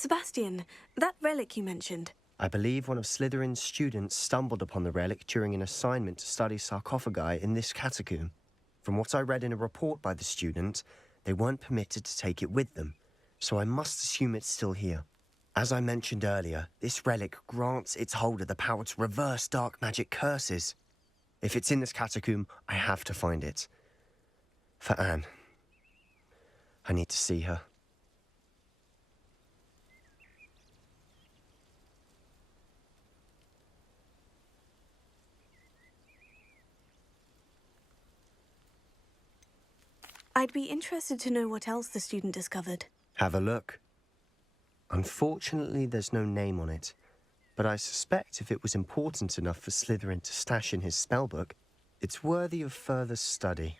Sebastian, that relic you mentioned. I believe one of Slytherin's students stumbled upon the relic during an assignment to study sarcophagi in this catacomb. From what I read in a report by the student, they weren't permitted to take it with them, so I must assume it's still here. As I mentioned earlier, this relic grants its holder the power to reverse dark magic curses. If it's in this catacomb, I have to find it. For Anne. I need to see her. I'd be interested to know what else the student discovered. Have a look. Unfortunately, there's no name on it, but I suspect if it was important enough for Slytherin to stash in his spellbook, it's worthy of further study.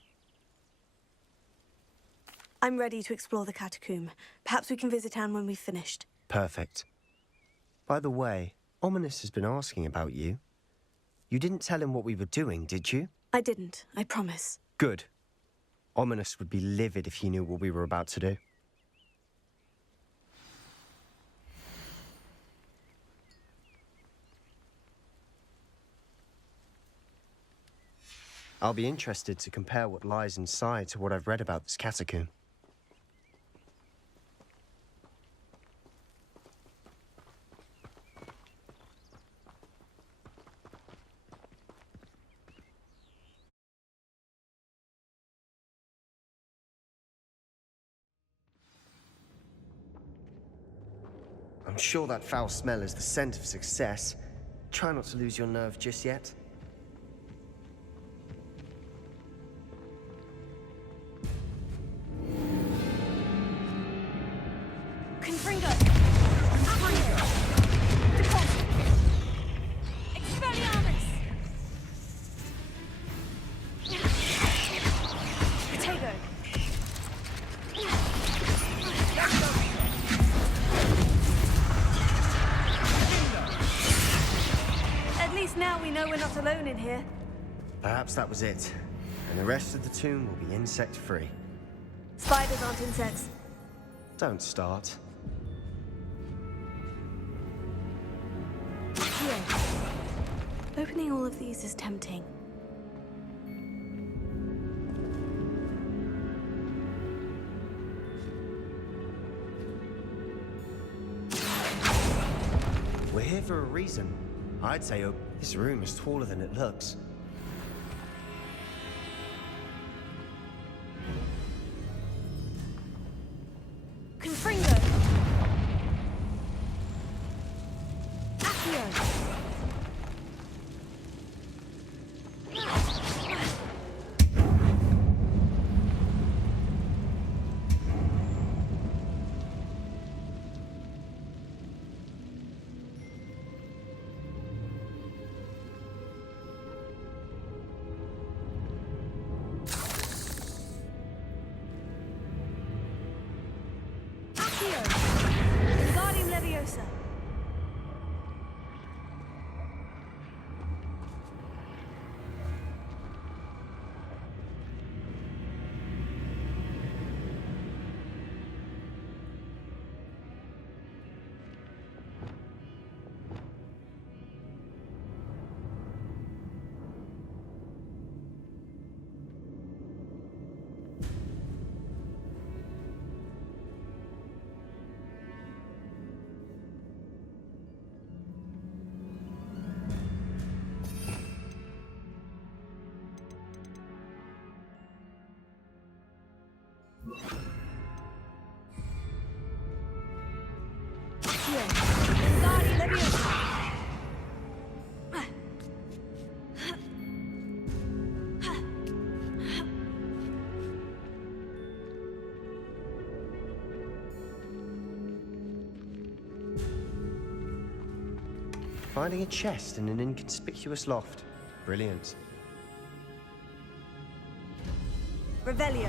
I'm ready to explore the catacomb. Perhaps we can visit Anne when we've finished. Perfect. By the way, Ominis has been asking about you. You didn't tell him what we were doing, did you? I didn't, I promise. Good. Ominis would be livid if he knew what we were about to do. I'll be interested to compare what lies inside to what I've read about this catacomb. I'm sure that foul smell is the scent of success. Try not to lose your nerve just yet. Confringo! Accio! Deposit! Expelliarmus! Protego! At least now we know we're not alone in here. Perhaps that was it. And the rest of the tomb will be insect-free. Spiders aren't insects. Don't start. Here. Opening all of these is tempting. We're here for a reason. I'd say this room is taller than it looks. Confringo! Accio! Accio! Wingardium Leviosa! Accio! Wingardium Leviosa! Finding a chest in an inconspicuous loft. Brilliant. Revelio!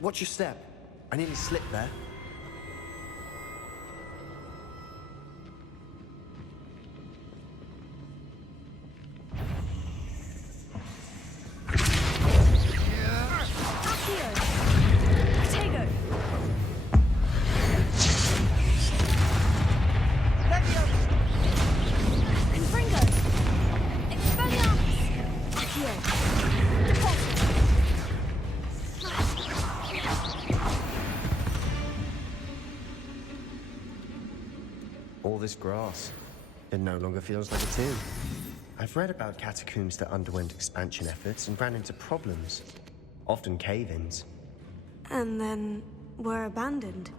Watch your step. I nearly slipped there. All this grass, it no longer feels like a tomb. I've read about catacombs that underwent expansion efforts and ran into problems, often cave-ins. And then were abandoned.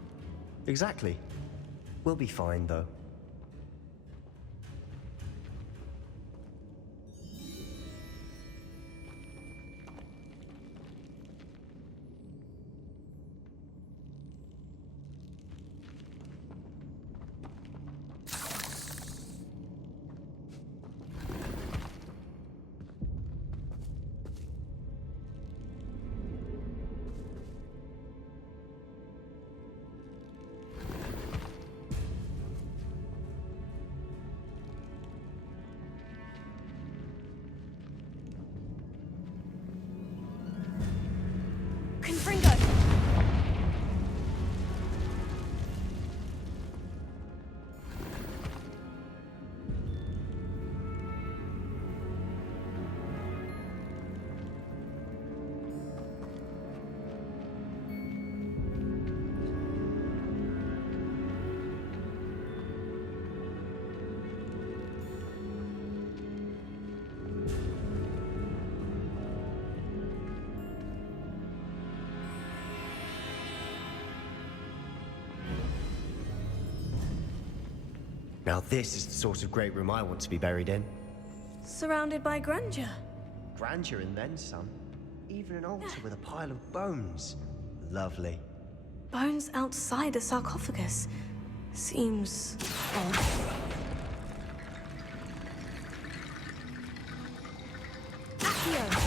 Exactly. We'll be fine, though. Confringo! Now this is the sort of great room I want to be buried in. Surrounded by grandeur. Grandeur and then some. Even an altar with a pile of bones. Lovely. Bones outside a sarcophagus. Seems odd. Accio!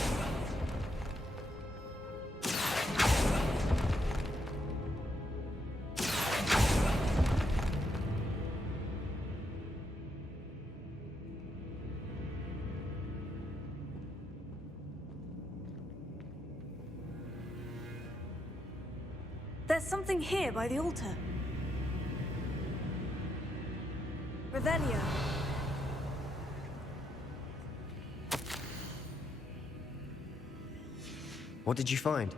There's something here by the altar. Revelio. What did you find?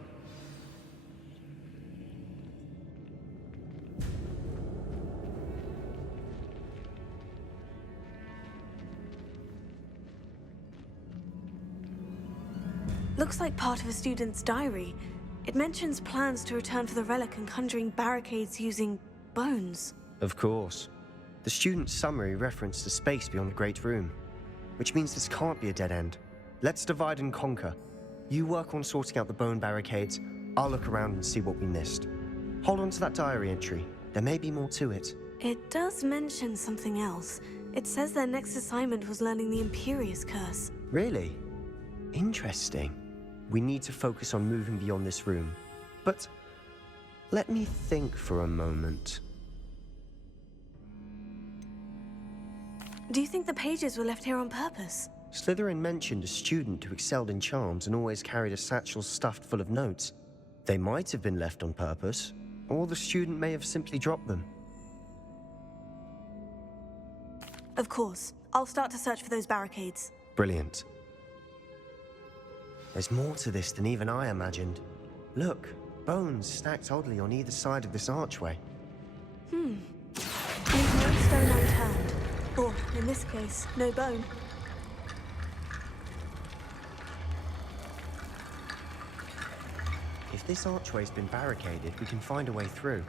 Looks like part of a student's diary. It mentions plans to return for the relic and conjuring barricades using bones. Of course. The student's summary referenced a space beyond the Great Room, which means this can't be a dead end. Let's divide and conquer. You work on sorting out the bone barricades, I'll look around and see what we missed. Hold on to that diary entry. There may be more to it. It does mention something else. It says their next assignment was learning the Imperius Curse. Really? Interesting. We need to focus on moving beyond this room. But let me think for a moment. Do you think the pages were left here on purpose? Slytherin mentioned a student who excelled in charms and always carried a satchel stuffed full of notes. They might have been left on purpose, or the student may have simply dropped them. Of course. I'll start to search for those barricades. Brilliant. There's more to this than even I imagined. Look, bones stacked oddly on either side of this archway. Leave no stone unturned. Or, in this case, no bone. If this archway's been barricaded, we can find a way through.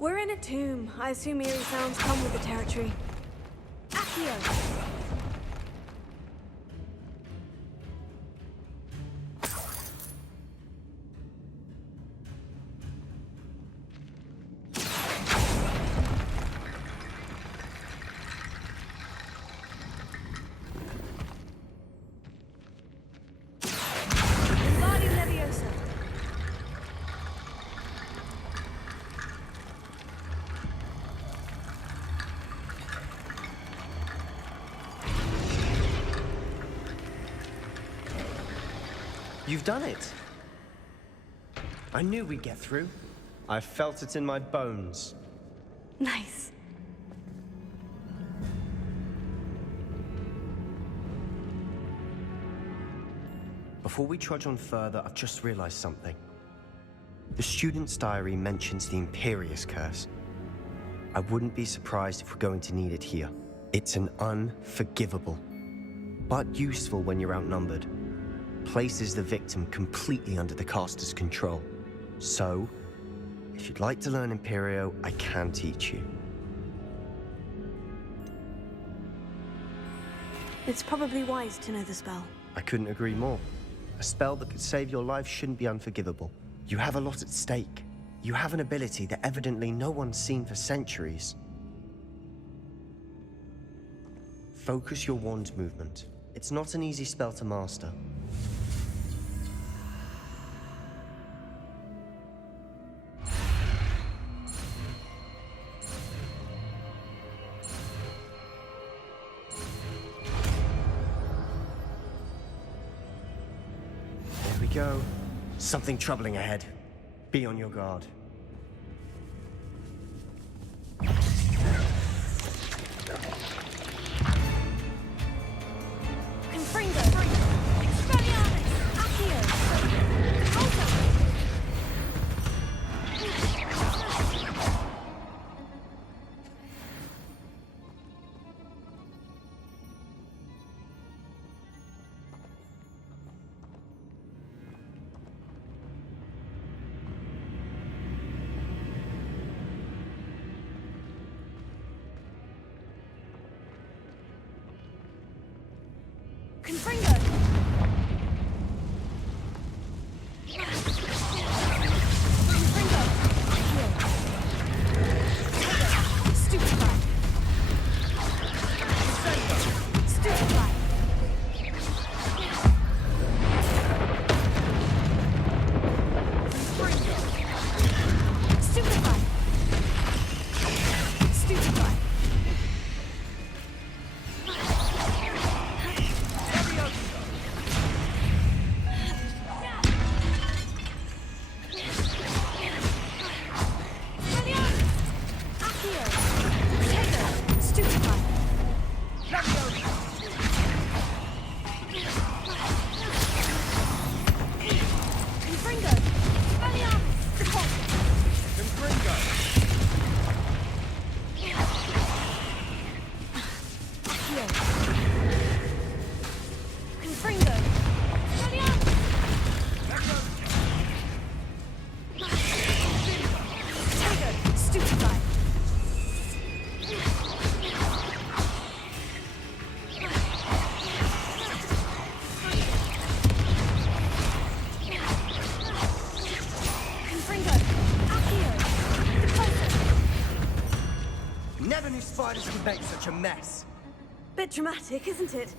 We're in a tomb. I assume eerie sounds come with the territory. Accio! Wingardium Leviosa. You've done it. I knew we'd get through. I felt it in my bones. Nice. Before we trudge on further, I've just realized something. The student's diary mentions the Imperius Curse. I wouldn't be surprised if we're going to need it here. It's an unforgivable, but useful when you're outnumbered. Places the victim completely under the caster's control. So, if you'd like to learn Imperio, I can teach you. It's probably wise to know the spell. I couldn't agree more. A spell that could save your life shouldn't be unforgivable. You have a lot at stake. You have an ability that evidently no one's seen for centuries. Focus your wand movement. It's not an easy spell to master. There we go. Something troubling ahead. Be on your guard. Confringo! Expelliarmus! Accio! Alta! Confringo! Confringo! Accio! Stupefy! Stupefy! Confringo! Stupefy! Stupefy! Never knew spiders could make such a mess. Bit dramatic, isn't it?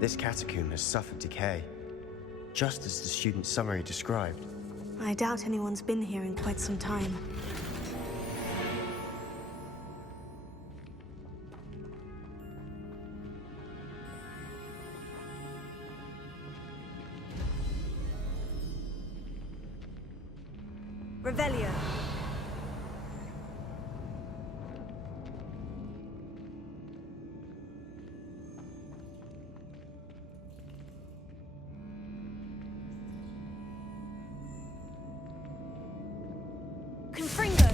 This catacomb has suffered decay, just as the student's summary described. I doubt anyone's been here in quite some time. Revelio. Confringo.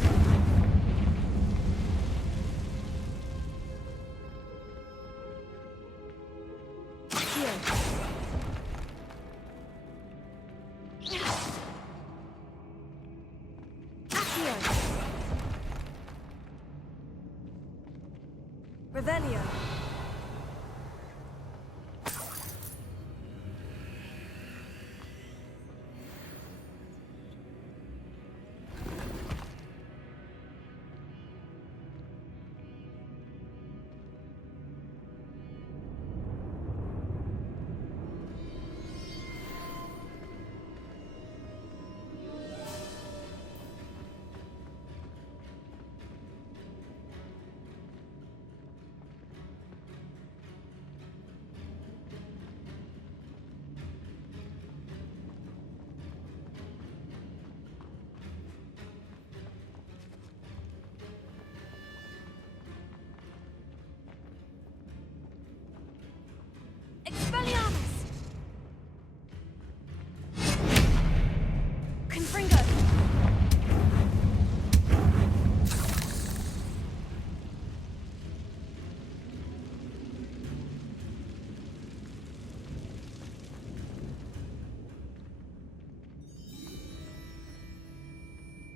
Accio. Accio. Revelio. Expelliarmus! Confringo!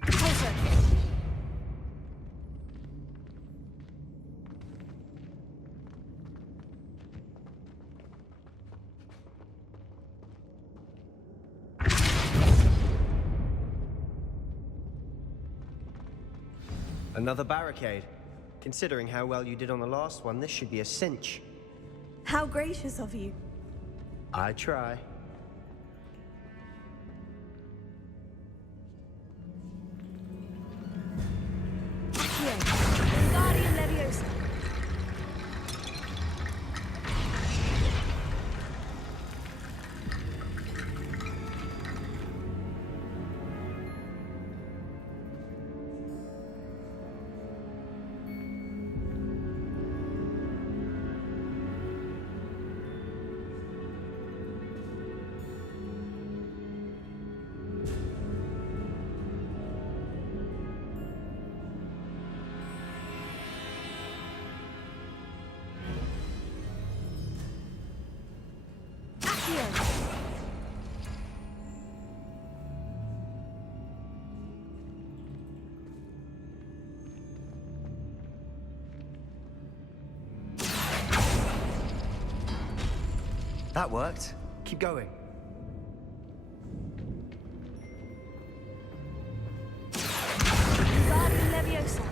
Pulsar! Another barricade. Considering how well you did on the last one, this should be a cinch. How gracious of you. I try. Accio. Guardian Leviosa. Accio. That worked. Keep going. Guardian Leviosa.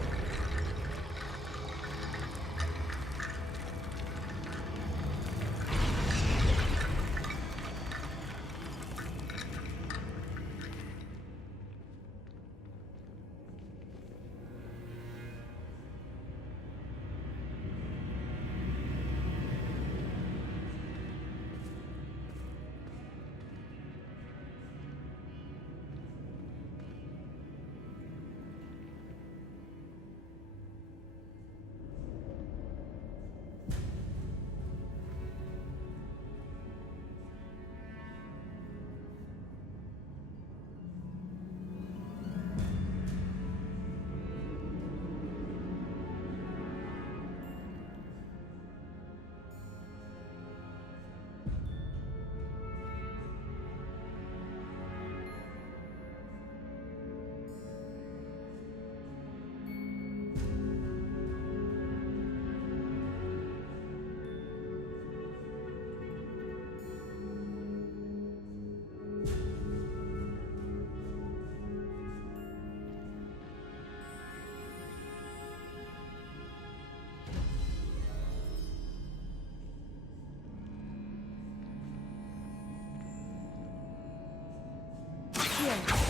Accio.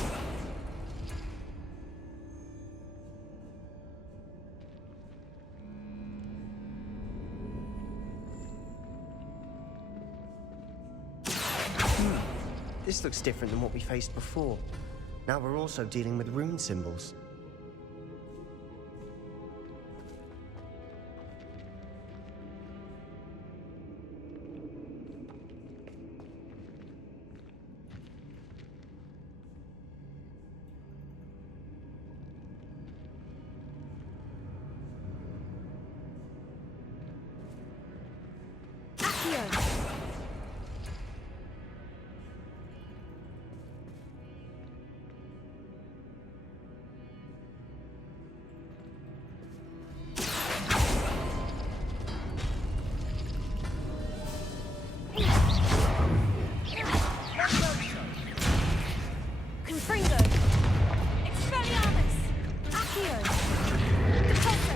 This looks different than what we faced before. Now we're also dealing with rune symbols. Confringo! Expelliarmus! Accio! Depulso!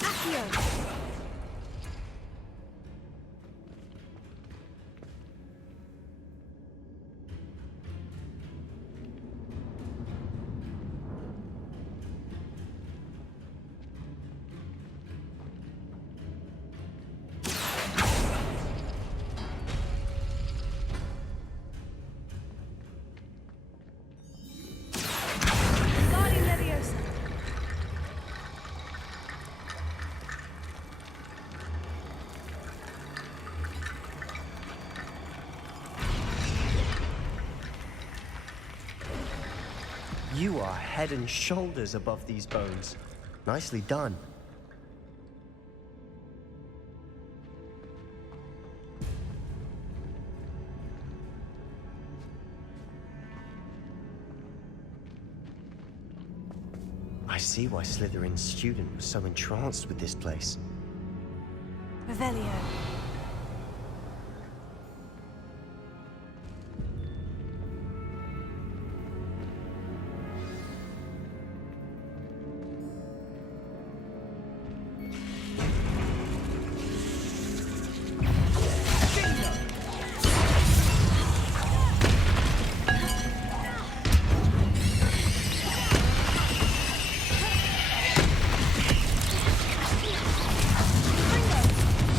Accio! Guardian Leviosa! You are head and shoulders above these bones. Nicely done. I see why Slytherin's student was so entranced with this place. Revelio. Confringo!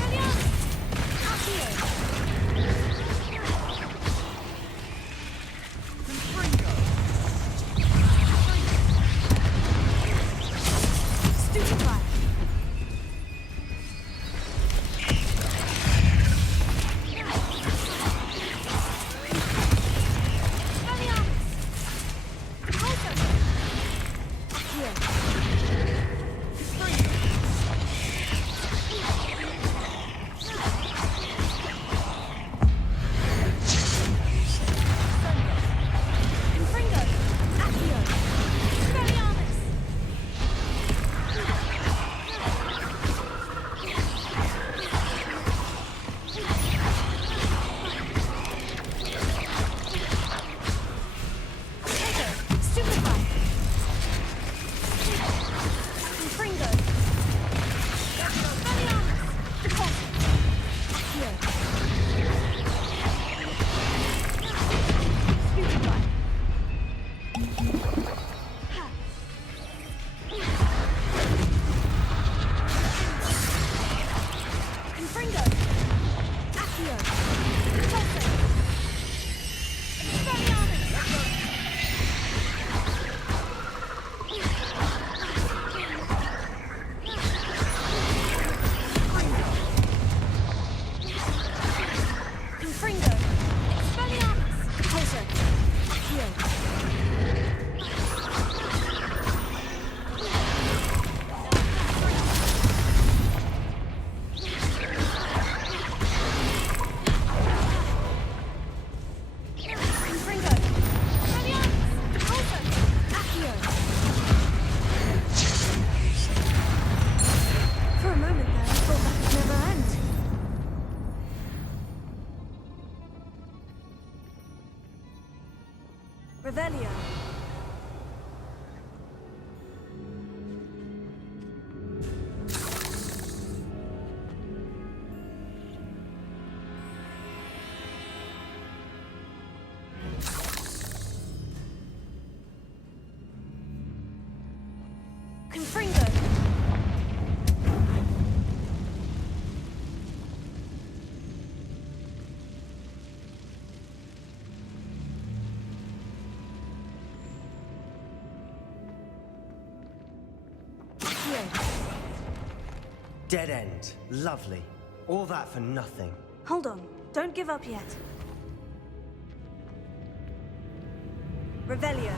Expelliarmus! Accio. Dead end. Lovely. All that for nothing. Hold on. Don't give up yet. Revelio.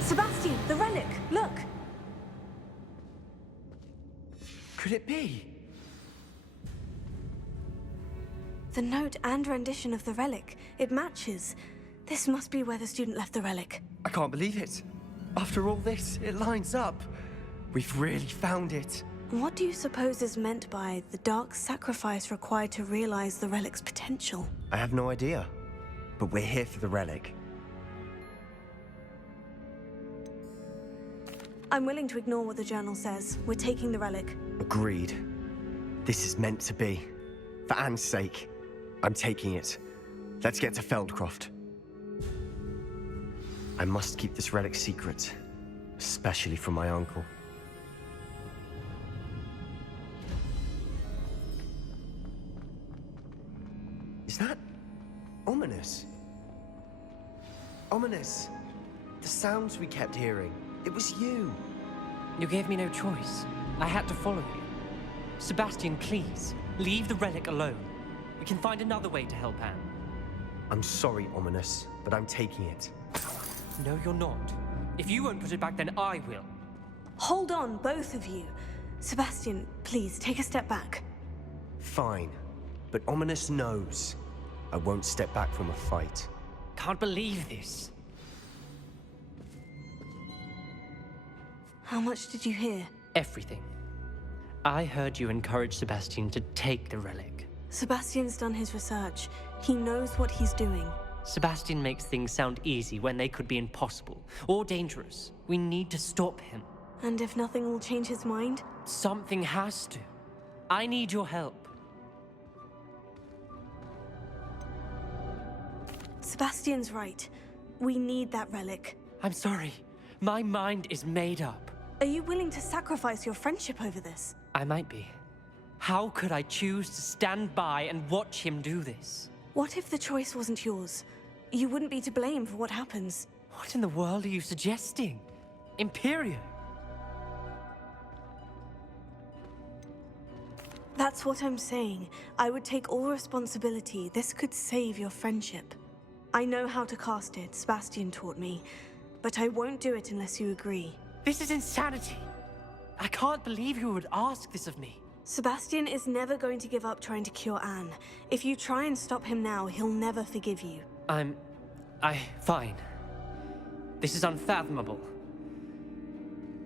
Sebastian, the relic! Look! Could it be? The note and rendition of the relic. It matches. This must be where the student left the relic. I can't believe it. After all this, it lines up. We've really found it. What do you suppose is meant by the dark sacrifice required to realize the relic's potential? I have no idea. But we're here for the relic. I'm willing to ignore what the journal says. We're taking the relic. Agreed. This is meant to be. For Anne's sake, I'm taking it. Let's get to Feldcroft. I must keep this relic secret, especially from my uncle. Is that ominous? Ominous. The sounds we kept hearing. It was you. You gave me no choice. I had to follow you. Sebastian, please, leave the relic alone. We can find another way to help Anne. I'm sorry, Ominous, but I'm taking it. No, you're not. If you won't put it back, then I will. Hold on, both of you. Sebastian, please, take a step back. Fine, but Ominous knows I won't step back from a fight. Can't believe this. How much did you hear? Everything. I heard you encourage Sebastian to take the relic. Sebastian's done his research. He knows what he's doing. Sebastian makes things sound easy when they could be impossible or dangerous. We need to stop him. And if nothing will change his mind? Something has to. I need your help. Sebastian's right. We need that relic. I'm sorry. My mind is made up. Are you willing to sacrifice your friendship over this? I might be. How could I choose to stand by and watch him do this? What if the choice wasn't yours? You wouldn't be to blame for what happens. What in the world are you suggesting? Imperio? That's what I'm saying. I would take all responsibility. This could save your friendship. I know how to cast it, Sebastian taught me. But I won't do it unless you agree. This is insanity. I can't believe you would ask this of me. Sebastian is never going to give up trying to cure Anne. If you try and stop him now, he'll never forgive you. Fine. This is unfathomable.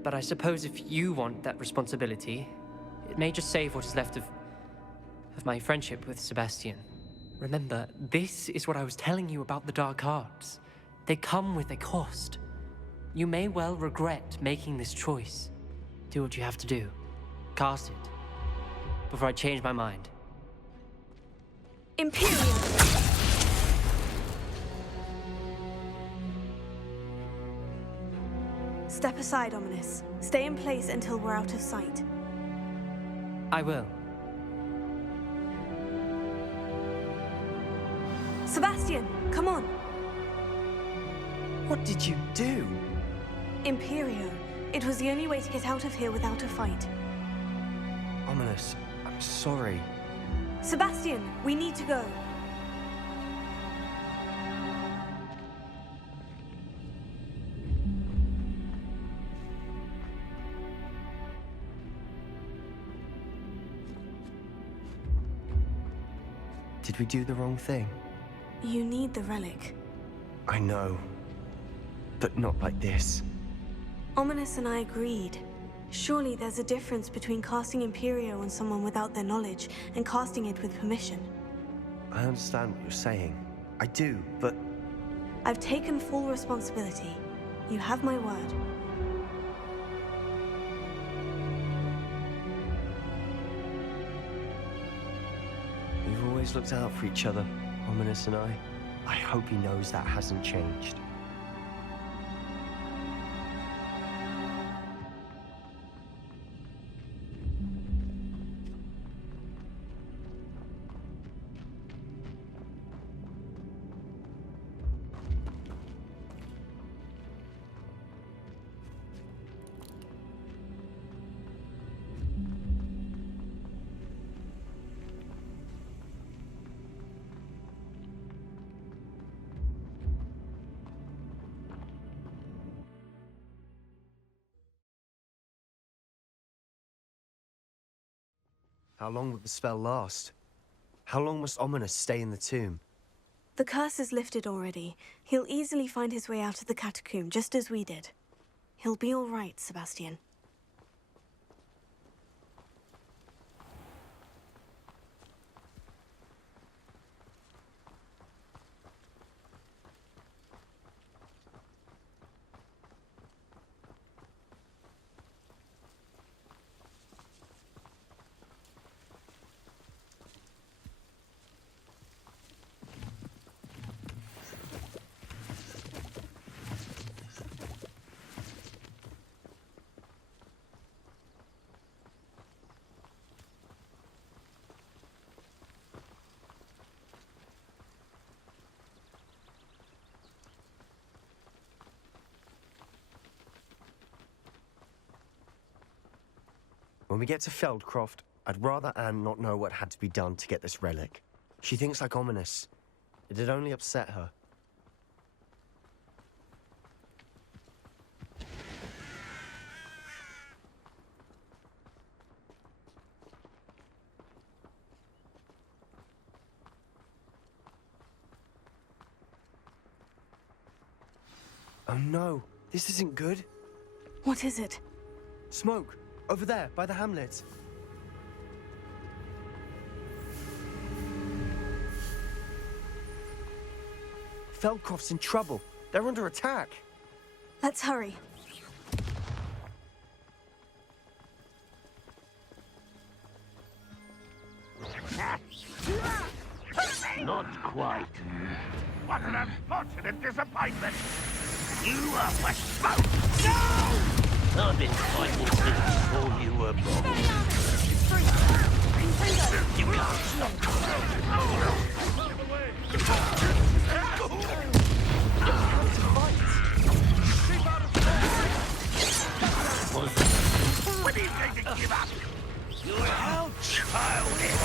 But I suppose if you want that responsibility, it may just save what is left of my friendship with Sebastian. Remember, this is what I was telling you about the dark arts. They come with a cost. You may well regret making this choice. Do what you have to do. Cast it. Before I change my mind. Imperium! Step aside, Ominous. Stay in place until we're out of sight. I will. Sebastian, come on! What did you do? Imperio. It was the only way to get out of here without a fight. Ominous, I'm sorry. Sebastian, we need to go. Did we do the wrong thing? You need the relic. I know. But not like this. Ominous and I agreed. Surely there's a difference between casting Imperio on someone without their knowledge and casting it with permission. I understand what you're saying. I do, but... I've taken full responsibility. You have my word. We've always looked out for each other, Ominous and I. I hope he knows that hasn't changed. How long will the spell last? How long must Ominous stay in the tomb? The curse is lifted already. He'll easily find his way out of the catacomb, just as we did. He'll be all right, Sebastian. When we get to Feldcroft, I'd rather Anne not know what had to be done to get this relic. She thinks like Ominous. It'd only upset her. Oh no, this isn't good. What is it? Smoke! Over there, by the hamlet. Feldcroft's in trouble. They're under attack. Let's hurry. Not quite. What an unfortunate disappointment! You are for smoke! No! I've been fighting since before you were born. You can't stop. When are you going to give up? You're how childish!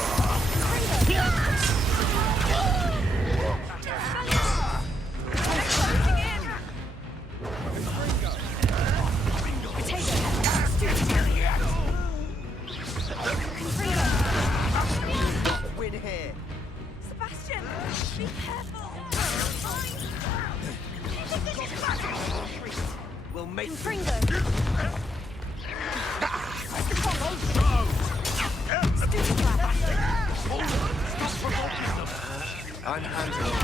Win here. Sebastian, be careful. We'll make Fringo. I'm handling it.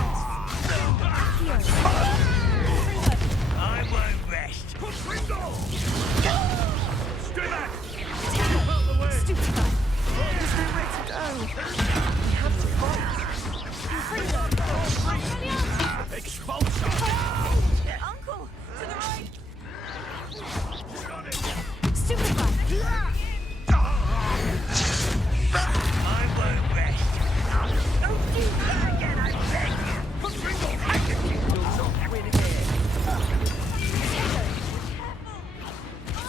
I won't rest. Stay back! Stupid guy. There's nowhere to go. We have to fight. Expulsor! Uncle, to the right. Stupid guy. I won't rest. Don't do that again, I beg you! You'll not win here.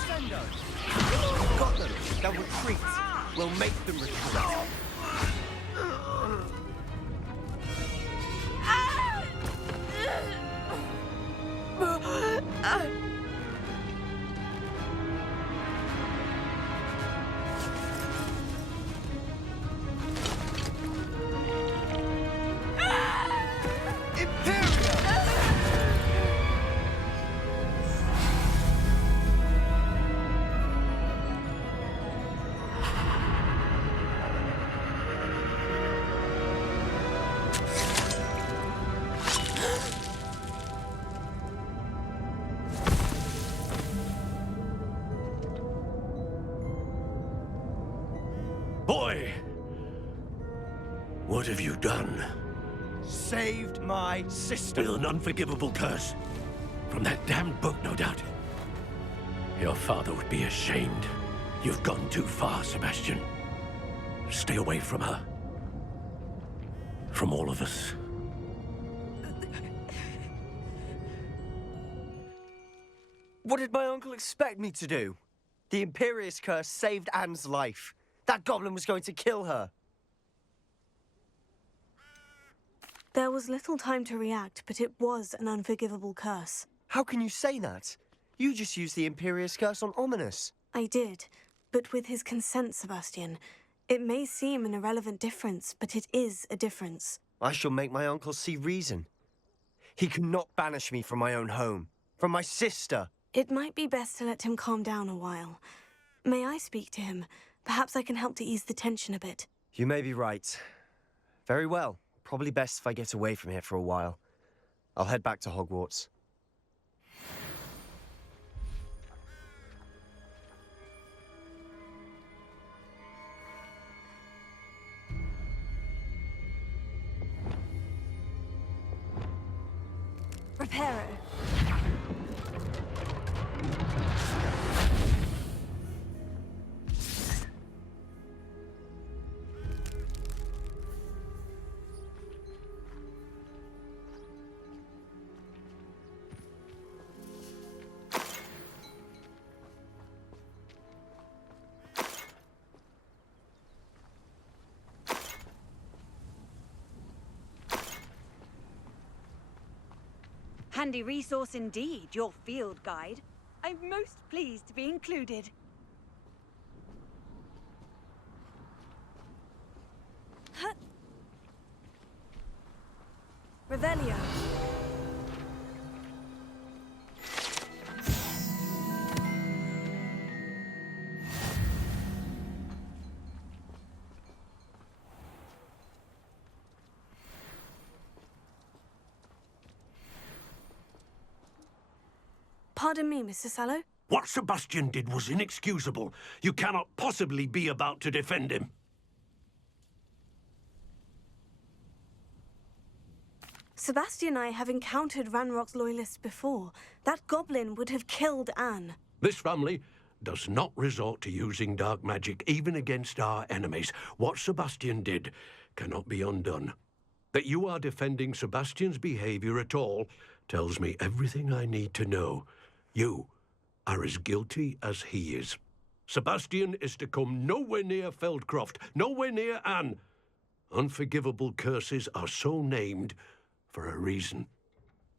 Sendo. Got them. They'll retreat. We'll make them retreat. Boy! What have you done? Saved my sister. With an unforgivable curse. From that damned book, no doubt. Your father would be ashamed. You've gone too far, Sebastian. Stay away from her. From all of us. What did my uncle expect me to do? The Imperius curse saved Anne's life. That goblin was going to kill her. There was little time to react, but it was an unforgivable curse. How can you say that? You just used the Imperius curse on Ominous. I did, but with his consent, Sebastian. It may seem an irrelevant difference, but it is a difference. I shall make my uncle see reason. He cannot banish me from my own home, from my sister. It might be best to let him calm down a while. May I speak to him? Perhaps I can help to ease the tension a bit. You may be right. Very well. Probably best if I get away from here for a while. I'll head back to Hogwarts. Reparo. Handy resource indeed, your field guide. I'm most pleased to be included. Revelio. Pardon me, Mr. Sallow. What Sebastian did was inexcusable. You cannot possibly be about to defend him. Sebastian and I have encountered Ranrock's loyalists before. That goblin would have killed Anne. This family does not resort to using dark magic even against our enemies. What Sebastian did cannot be undone. That you are defending Sebastian's behavior at all tells me everything I need to know. You are as guilty as he is. Sebastian is to come nowhere near Feldcroft, nowhere near Anne. Unforgivable curses are so named for a reason.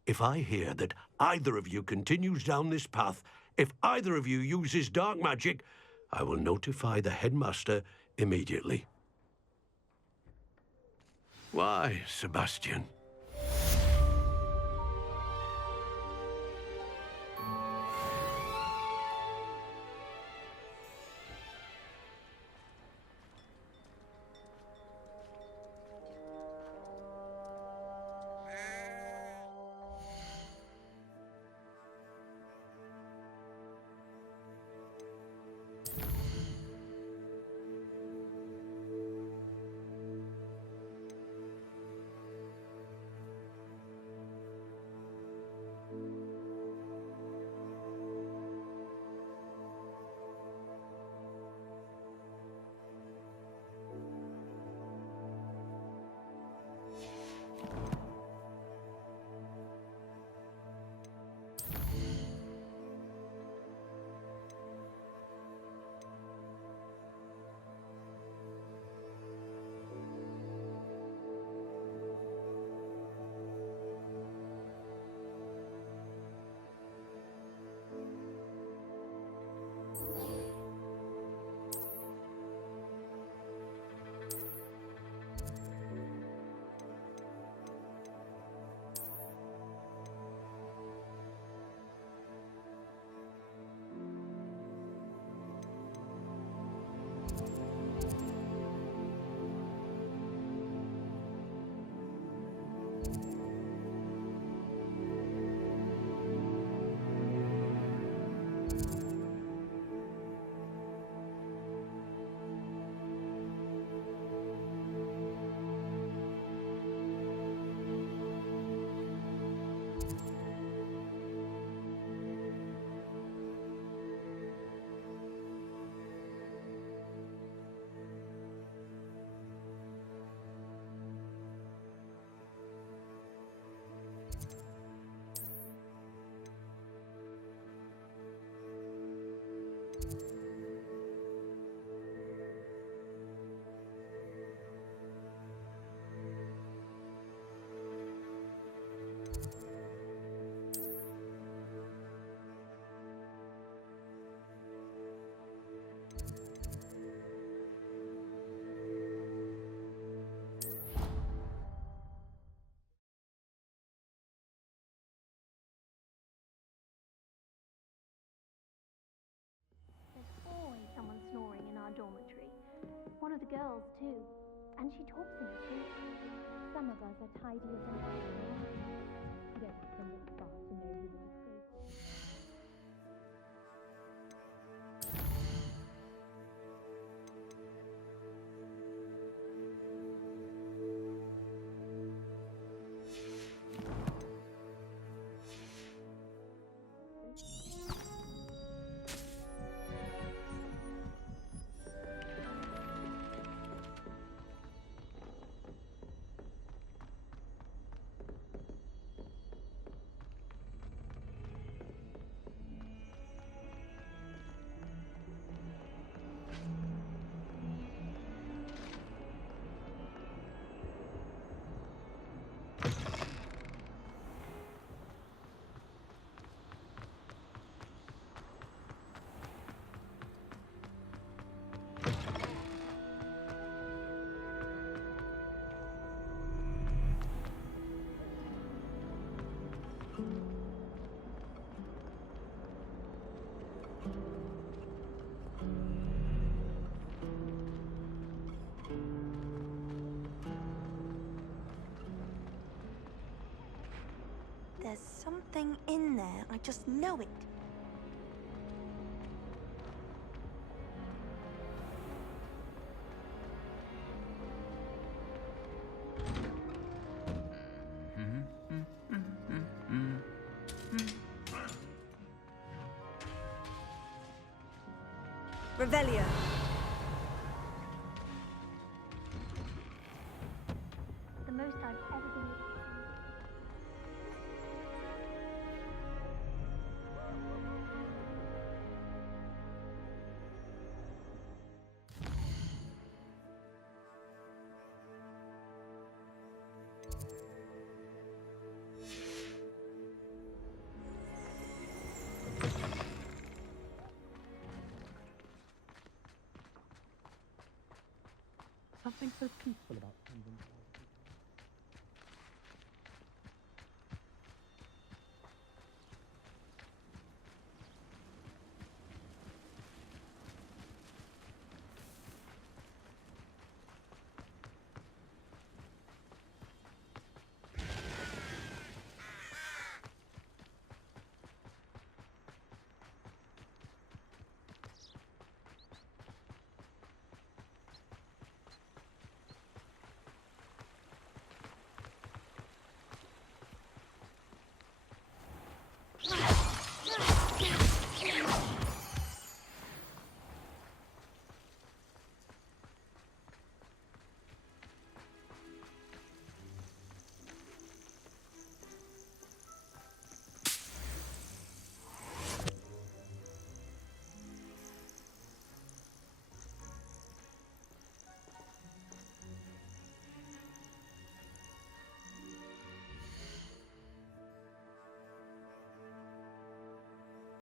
If I hear that either of you continues down this path, if either of you uses dark magic, I will notify the headmaster immediately. Why, Sebastian? of the girls, too. And she talks in her sleep. Some of us are tidier than others. You don't have to look far to know who the disgrace is. There's something in there. I just know it. Revelio. The most I've ever been. Something so peaceful about Camden.